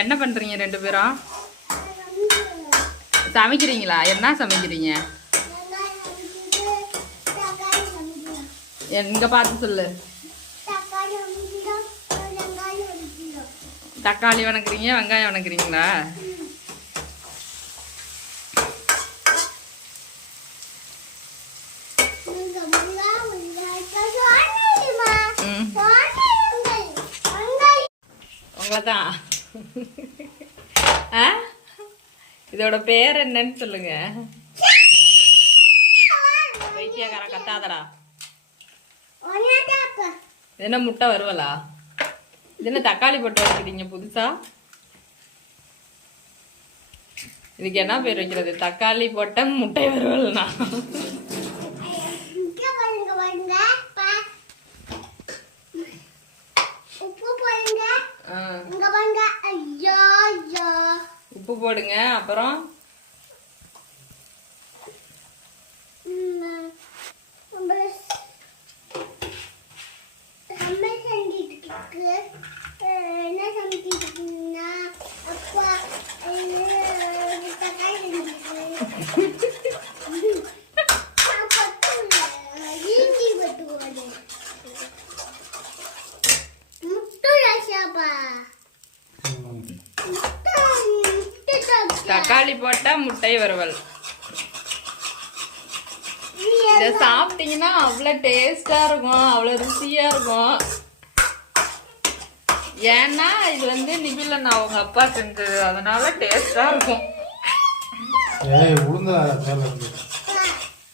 என்ன பண்றீங்க ரெண்டு பேரும்? சமைக்கிறீங்களா? என்ன சமைக்கிறீங்க? எங்க பார்த்து சொல்லு. தக்காளி வணக்குறீங்க, வெங்காயம் வணக்குறீங்களா? உங்களதான். இதோட பேர் என்னன்னு சொல்லுங்க. வைத்தியக்கார கத்தாதடா. என்ன முட்டை வருவலா? இது என்ன தக்காளி போட்டு வைக்கிறீங்க புதுசா? இதுக்கு என்ன பேர் வைக்கிறது? தக்காளி போட்ட முட்டை வருவல்னா? உப்பு போடுங்க. அப்புறம் தக்காளி போட்டா முட்டை வறுவல். இதை சாப்பிட்டீங்கன்னா அவ்வளோ டேஸ்டா இருக்கும், அவ்வளோ ருசியா இருக்கும். ஏன்னா இது வந்து நிபிலன் அவங்க அப்பா செஞ்சது, அதனால டேஸ்டா இருக்கும்.